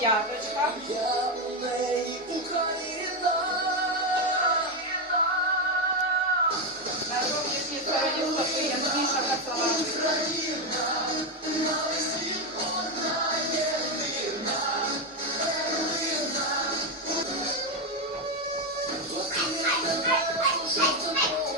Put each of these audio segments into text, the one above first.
п'яточка. На зовнішній стороні стопи є ніша косова. Молодці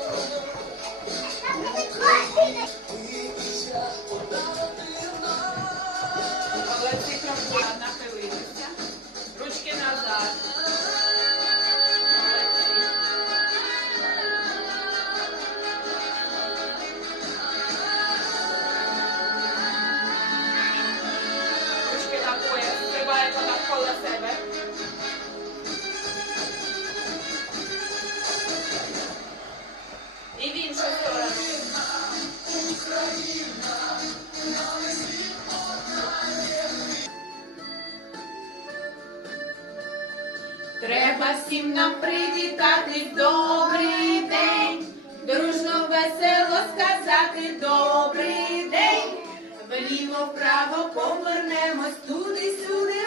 Треба всім нам привітати добрий день, дружно весело сказати добрий день. Вліво вправо повернемось туди, сюди,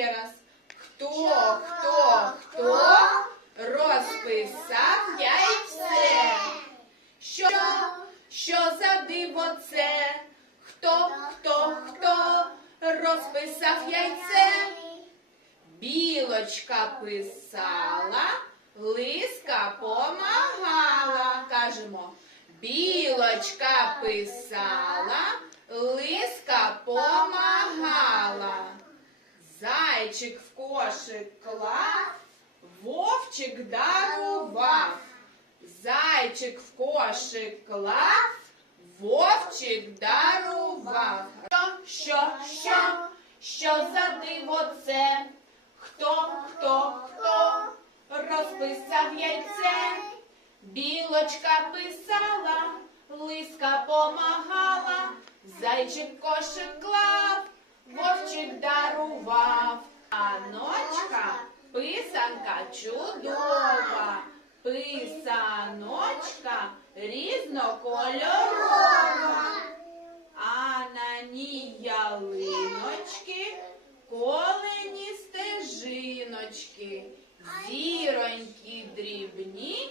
Ще раз. Хто, хто, хто розписав яйце? Що, що за диво це? Хто, хто, хто розписав яйце? Білочка писала, лиска помагала. Кажемо, білочка писала, лиска помагала. Зайчик в кошик клав, вовчик дарував. Зайчик в кошик клав, вовчик дарував. Що, що, що, що за диво це? Хто, хто, хто розписав яйце? Білочка писала, лиска помагала, зайчик кошик клав, вовчик дарував. Аночка, писанка чудова, писаночка різнокольорова. А на ній ялиночки, колені стежиночки, зіроньки дрібні,